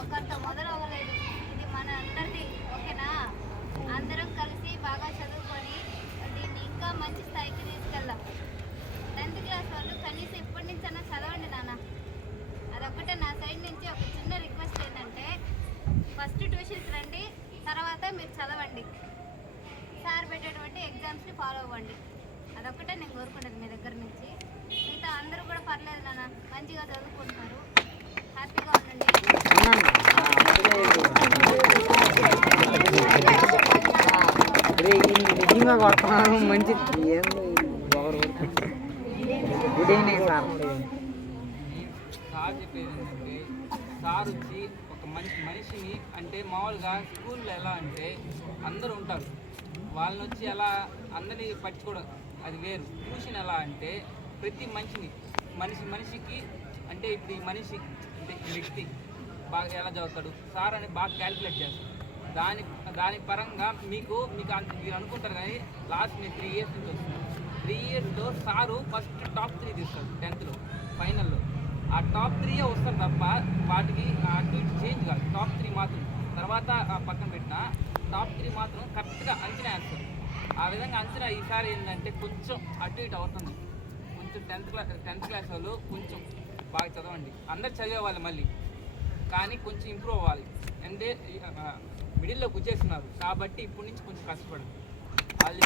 ఒకరితో మొదలవ్వలేదు, ఇది మన అందరిది. ఓకేనా? అందరం కలిసి బాగా చదువుకొని దీన్ని ఇంకా మంచి స్థాయికి తీసుకెళ్దాం. 10th క్లాస్ వాళ్ళు కనీసం ఇప్పటి నుంచి అన్నా చదవండి నాన్న. అదొక్కటే నా సైడ్ నుంచి ఒక చిన్న రిక్వెస్ట్ ఏంటంటే, ఫస్ట్ ట్యూషన్స్ రండి, తర్వాత మీరు చదవండి. సార్ పెట్టేటువంటి ఎగ్జామ్స్ని ఫాలో అవ్వండి. అదొక్కటే నేను కోరుకుంటాను మీ దగ్గర నుంచి. మిగతా అందరూ కూడా పర్లేదు నాన్న, మంచిగా చదువుకుంటున్నారు, హ్యాపీగా ఉండండి. మంచి గుడ్ ఈవినింగ్ సార్. సార్ చెప్పేది ఏంటంటే, సార్ వచ్చి ఒక మనిషిని అంటే మామూలుగా స్కూల్లో ఎలా అంటే అందరూ ఉంటారు, వాళ్ళని వచ్చి ఎలా అందరినీ పట్టుకోవడం అది వేరు. ట్యూషన్ ఎలా అంటే ప్రతి మనిషికి అంటే ఇప్పుడు ఈ మనిషి అంటే వ్యక్తి బాగా ఎలా చదువుతాడు సార్ అని బాగా క్యాలిక్యులేట్ చేస్తాడు. దాని పరంగా మీరు అనుకుంటారు, కానీ లాస్ట్ నేను 3 years నుంచి వస్తున్నాను. 3 yearsలో సారు ఫస్ట్ టాప్ 3 తీస్తాడు 10th ఫైనల్లో. ఆ టాప్ 3 వస్తారు తప్ప వాటికి అటు ఇటు చేంజ్ కాదు. టాప్ 3 మాత్రం తర్వాత పక్కన పెట్టిన టాప్ 3 మాత్రం కరెక్ట్గా అంచనా వేస్తారు. ఆ విధంగా అంచనా ఈసారి ఏంటంటే కొంచెం అటు ఇటు అవుతుంది. కొంచెం 10th క్లాస్ వాళ్ళు కొంచెం బాగా చదవండి. అందరు చదివేవాళ్ళు మళ్ళీ, కానీ కొంచెం ఇంప్రూవ్ అవ్వాలి. అంటే మిడిల్లోకి వచ్చేస్తున్నారు కాబట్టి ఇప్పటి నుంచి కొంచెం కష్టపడండి. వాళ్ళు